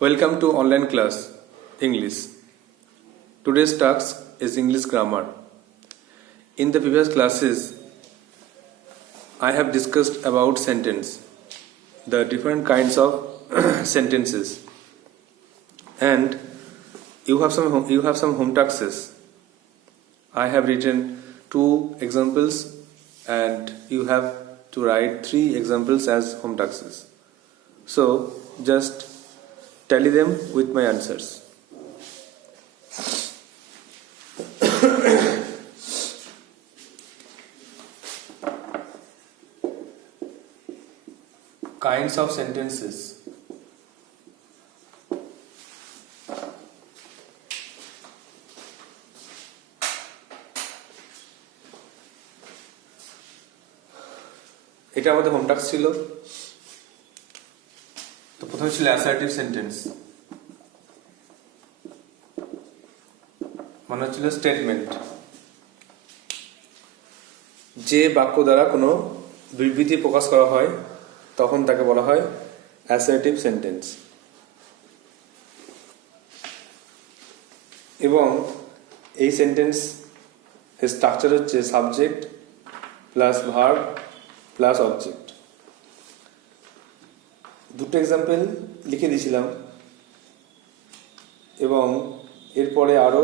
Welcome to online class English. Today's task is English grammar. In the previous classes, I have discussed about sentence, the different kinds of sentences, and you have some home tasks. I have written 2 examples, and you have to write 3 examples as home tasks. So just tally them with my answers. Kinds of sentences. এটা আমাদের home task ছিল। তো প্রথমে ছিল assertive sentence, মানে হচ্ছিল স্টেটমেন্ট। যে বাক্য দ্বারা কোনো বিবৃতি প্রকাশ করা হয় তখন তাকে বলা হয় অ্যাসার্টিভ সেন্টেন্স। এবং এই সেন্টেন্স স্ট্রাকচার হচ্ছে subject plus verb plus object. 2টো এক্সাম্পল লিখে দিয়েছিলাম এবং এরপরে আরো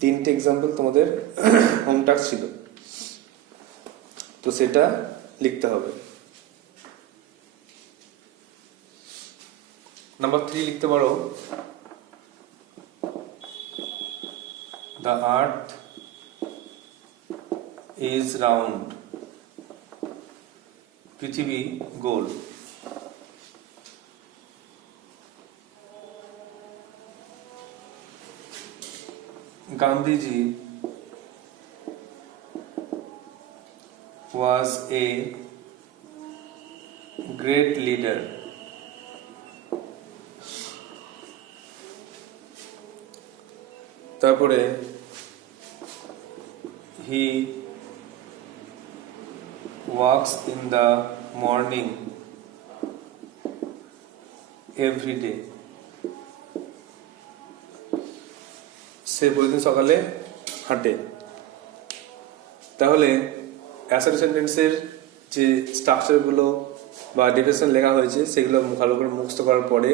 3টে এক্সাম্পল তোমাদের হোম টাস্ক ছিল, তো সেটা লিখতে হবে। নাম্বার 3 লিখতে পারো, দ্য আর্থ ইজ রাউন্ড, পৃথিবী গোল। Gandhiji was a great leader. তারপরে he walks in the morning every day. সে প্রতিদিন সকালে হাঁটে। তাহলে অ্যাসার্টিভ সেন্টেন্সের যে স্ট্রাকচারগুলো বা ডেফিনেশন লেখা হয়েছে সেগুলো ভালো করে মুখস্থ করার পরে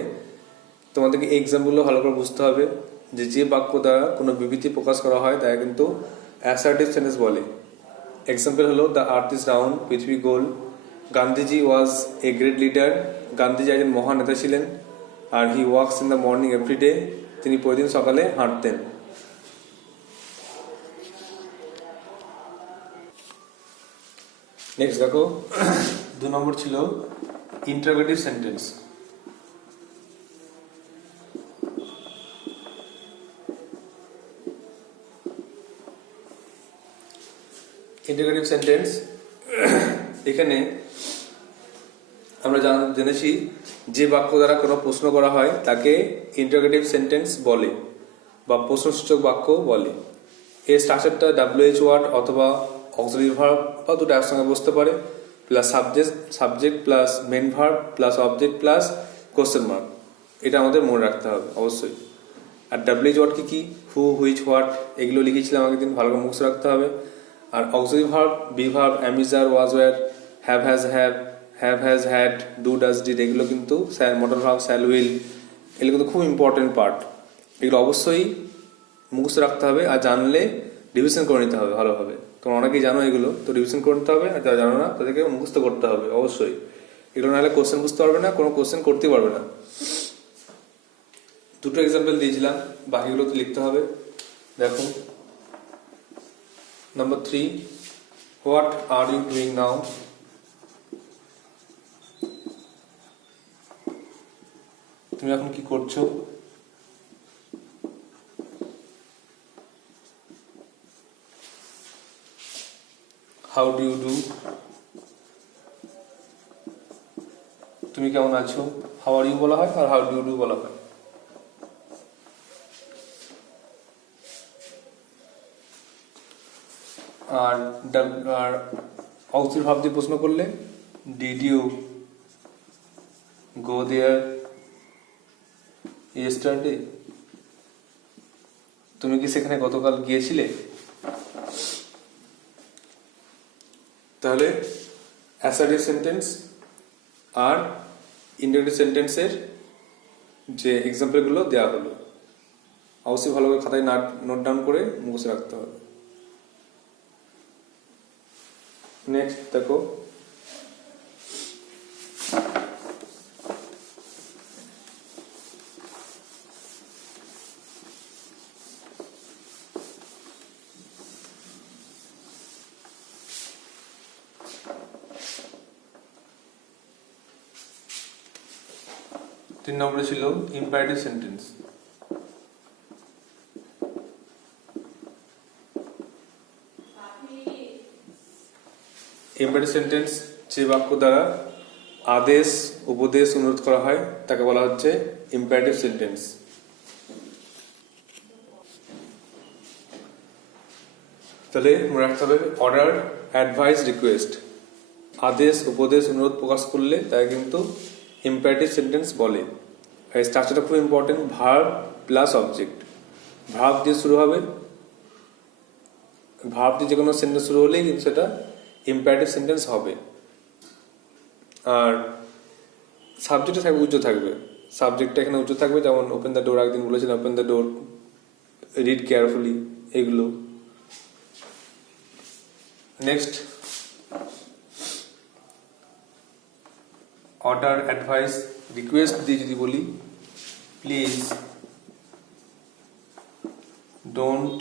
তোমাদেরকে এই এক্সাম্পলগুলো ভালো করে বুঝতে হবে যে যে বাক্য দ্বারা কোনো বিবৃতি প্রকাশ করা হয় তাকে কিন্তু অ্যাসার্টিভ সেন্টেন্স বলে। এক্সাম্পল হলো, দ্য আর্থ ইজ রাউন্ড, পৃথিবী গোল। Gandhiji was a great leader, Gandhiji একজন মহান নেতা ছিলেন। আর he walks in the morning every day, তিনি প্রতিদিন সকালে হাঁটতেন। নেক্সট দেখো, 2 নম্বর ছিল ইন্টারোগেটিভ সেন্টেন্স। ইন্টারোগেটিভ সেন্টেন্স এখানে আমরা জেনেছি যে বাক্য দ্বারা কোনো প্রশ্ন করা হয় তাকে ইন্টারোগেটিভ সেন্টেন্স বলে বা প্রশ্নসূচক বাক্য বলে। এই স্ট্রাকচারটা WH ওয়ার্ড অথবা অক্সিলারি ভার্ব বা দুটো একসঙ্গে বসতে পারে, plus subject plus main verb plus object plus question mark. এটা আমাদের মনে রাখতে হবে অবশ্যই। আর WH ওয়ার্ড কি, হু, হুইচ, হোয়াট এগুলো লিখেছিলাম আগের দিন, ভালো করে মুখস্থ রাখতে হবে। আর auxiliary verb, be verb, am is, are, was, were, have has had, do, does, did এগুলো কিন্তু মডাল ভার্ব, শ্যাল, উইল এগুলো কিন্তু খুব ইম্পর্টেন্ট পার্ট। এগুলো অবশ্যই মুখস্থ রাখতে হবে, আর জানলে রিভিশন করে নিতে হবে ভালোভাবে। তোমরা অনেকেই জানো এগুলো, তো রিভিশন করে নিতে হবে। আর যারা জানো না তাদেরকে মুখস্থ করতে হবে অবশ্যই। এগুলো নাহলে কোশ্চেন বুঝতে পারবে না, কোনো কোশ্চেন করতে পারবে না। 2টো এক্সাম্পল দিয়েছিলাম, বাকিগুলো তো লিখতে হবে। দেখো, number 3, what are you doing now? তুমি এখন কি করছো? How do you do? তুমি কেমন আছো? হাউ আর ইউ বলা হয় আর হাউ ডু ইউ ডু বলা হয়। আর অক্সিলারি ভার্ব দিয়ে প্রশ্ন করলে did you go there, yesterday, তুমি কি সেখানে গতকাল গিয়েছিলে? তাহলে অ্যাসার্টিভ সেন্টেন্স আর ইন্টারোগেটিভ সেন্টেন্সের যে এক্সাম্পলগুলো দেওয়া হলো, অবশ্যই ভালো করে খাতায় নোট ডাউন করে মুখস্থ রাখতে হবে। নেক্সট দেখো, তিন নম্বরে ছিল ইম্পারেটিভ সেন্টেন্স। ইম্পারেটিভ সেন্টেন্স যে বাক্য দ্বারা আদেশ, উপদেশ, অনুরোধ করা হয় তাকে বলা হচ্ছে ইম্পারেটিভ সেন্টেন্স। তাহলে মনে রাখতে হবে অর্ডার, অ্যাডভাইস, রিকোয়েস্ট, আদেশ, উপদেশ, অনুরোধ প্রকাশ করলে তাকে কিন্তু ইম্পারেটিভ সেন্টেন্স বলে। এই স্ট্রাকচারটা খুব important, verb plus object. Verb দিয়ে শুরু হবে, ভার্ব দিয়ে যে কোনো সেন্টেন্স শুরু হলেই কিন্তু সেটা ইম্পারেটিভ সেন্টেন্স হবে। আর সাবজেক্টে থাকবে, উজ্জ্ব থাকবে, সাবজেক্টটা এখানে উজ্জ্ব থাকবে, যেমন ওপেন দ্য ডোর, একদিন বলেছেন open the door, read carefully, এগুলো। নেক্সট, অর্ডার, অ্যাডভাইস, রিকোয়েস্ট দিয়ে যদি বলি প্লিজ ডোন্ট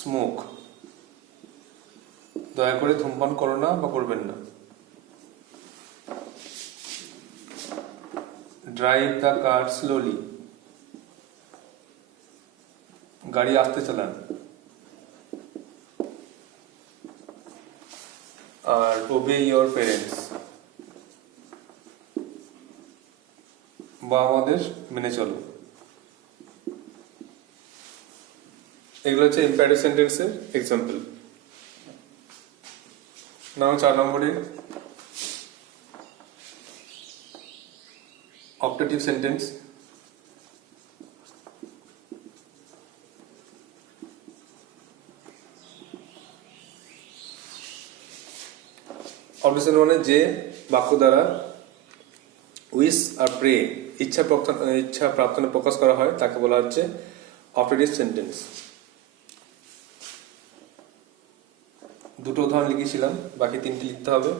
স্মোক, দয়া করে ধূমপান করো না বা করবেন না। ড্রাইভ দ্য কার স্লোলি, গাড়ি আস্তে চালান। আর ওবে ইয়োর প্যারেন্টস, বা আমাদের মেনে চলো। এগুলো হচ্ছে ইম্পারেটিভ সেন্টেন্সের এক্সাম্পল। নাও 4 নম্বরে অপটেটিভ সেন্টেন্স। অপটেটিভ মানে যে বাক্য দ্বারা উইশ আর প্রে, ইচ্ছা প্রার্থনা প্রকাশ করা হয় তাকে বলা হচ্ছে অপটেটিভ সেন্টেন্স। দুটো উদাহরণ লিখেছিলাম, বাকি 3টি লিখতে হবে।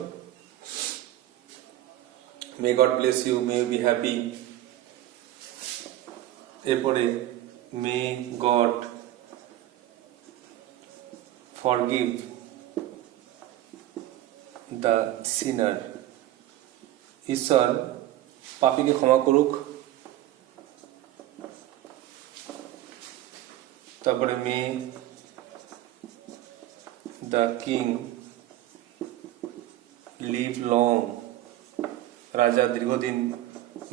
May God bless you, may you be happy. এরপরে may God forgive the sinner, ঈশ্বর পাপীকে ক্ষমা করুক। তারপরে may the king live long, রাজা দীর্ঘদিন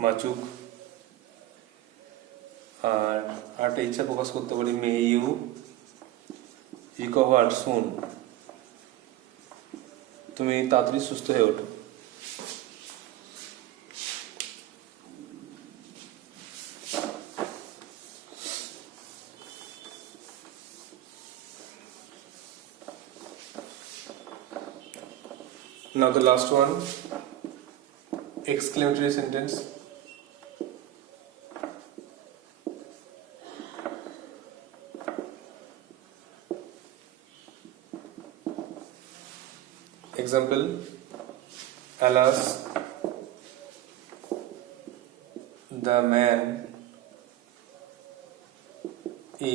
বাঁচুক। আর একটা ইচ্ছা প্রকাশ করতে পারি, মে ইউ রিকভার সুন, তুমি তাড়াতাড়ি সুস্থ হয়ে ওঠো। Now the last one, exclamatory sentence. Example, alas, the man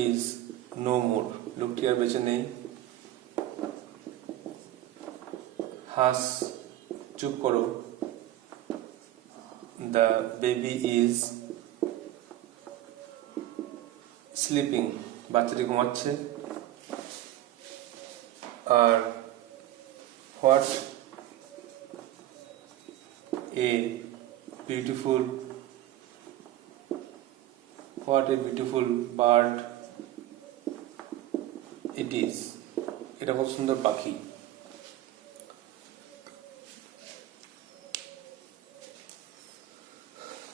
is no more, লোকটি আর বেঁচে নেই। হাস, চুপ করো, the baby is sleeping, বাচ্চাটি ঘুমাচ্ছে। আর what a beautiful bird it is, এটা কত সুন্দর পাখি।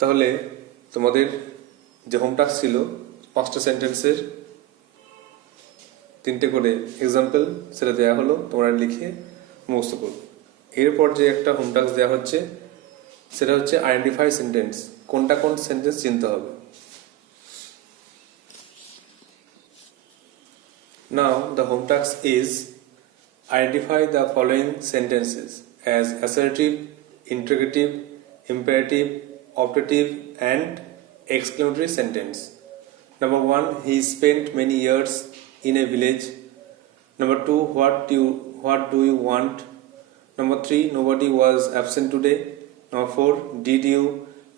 তাহলে তোমাদের যে হোম টাস্ক ছিল 5টা সেন্টেন্সের 3টে করে এক্সাম্পল সেটা দেওয়া হলো, তোমরা লিখে মুখস্থ করবে। এরপর যে একটা হোম টাস্ক দেওয়া হচ্ছে সেটা হচ্ছে আইডেন্টিফাই সেন্টেন্স, কোনটা কোন সেন্টেন্স চিনতে হবে। Now the home task is identify the following sentences as assertive, interrogative, imperative, optative and exclamatory sentence. Number 1, he spent many years in a village. Number 2, what do you want? Number 3, nobody was absent today. Number 4, did you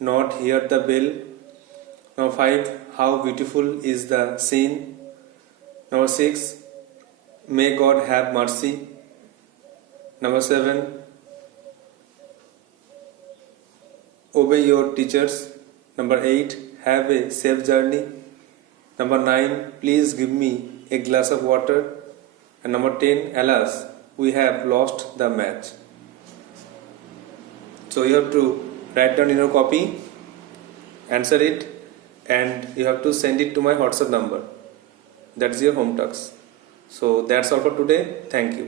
not hear the bell? Number 5, how beautiful is the scene? Number 6, may God have mercy. Number 7, obey your teachers. Number 8, have a safe journey. Number 9, please give me a glass of water. And number 10, alas, we have lost the match. So you have to write down in your copy, answer it, and you have to send it to my WhatsApp number. That's your home task. So that's all for today. Thank you.